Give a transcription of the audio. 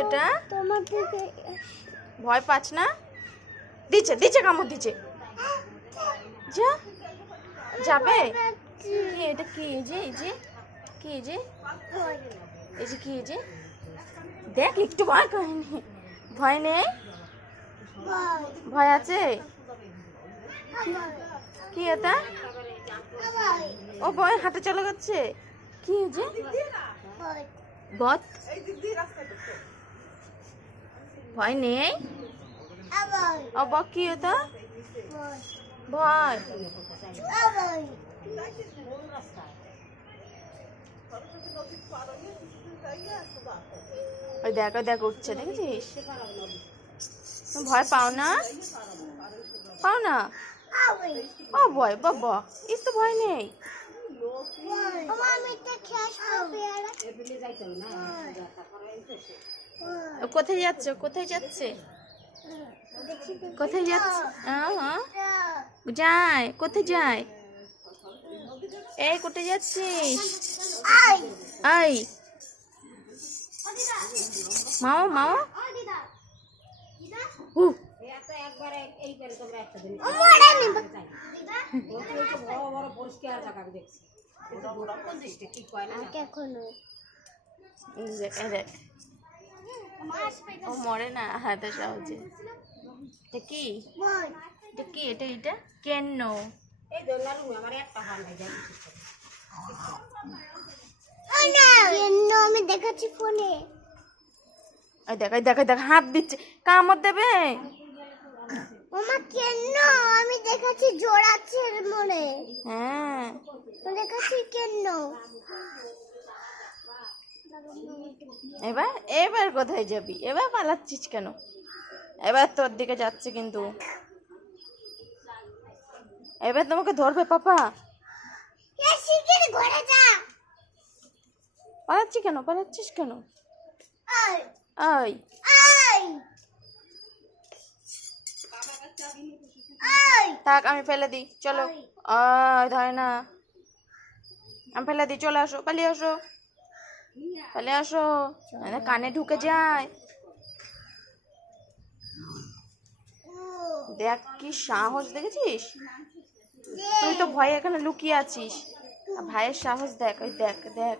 এটা ভয় পাচ্ছ না? দিচ্ছে দিচ্ছে কামড় দিচ্ছে। যা যাবে। কি এটা? কি এই যে এই যে কি এই যে এই যে কি এই যে দেখ একটু ভয় করেনি। ভয় নেই? ভয় আছে? কি এটা? ও ভয় হাঁটে চলে যাচ্ছে। কি যে বত? ভয় নেই? ও বক কি এটা? ভয়। ওই দেখ ওই দেখ উঠছে, দেখেছিস? ভয় পাও না? পাও না? ও ভয় বাবা, এই তো ভয় নেই। কোথায় যাচ্ছে? কোথায় যাচ্ছে? কোথায় যাচ্ছে? যায় কোথায় যায়? এই কোথায় যাচ্ছিস? এই মাও মাও ও মরে না হাতে সহজে। এটা কি? এটা কি? এটা এটা কেন? আমি দেখাচ্ছি ফোনে। দেখ দেখ দেখ হাত দিচ্ছে, কামড় দেবে। ওমা কেন? আমি দেখাচ্ছি জোড়াচ্ছে মনে। হ্যাঁ দেখাচ্ছি কেন। এবার এবার কোথায় যাবি? এবার পালাচ্ছিস কেন? এবার তোর দিকে যাচ্ছে কিন্তু। এবার তোমাকে ধরবে পাপা। পালাচ্ছি কেন? পালাচ্ছিস কেন? এই থাক আমি ফেলে দিই, চলো। ধরে না, আমি ফেলে দিই, চলে আসো, পালিয়ে আসো, পালিয়ে আসো, কানে ঢুকে যায়। দেখ কি সাহস, দেখেছিস? তুই তো ভয়ে এখানে লুকিয়ে আছিস, ভাইয়ের সাহস দেখ, ওই দেখ দেখ।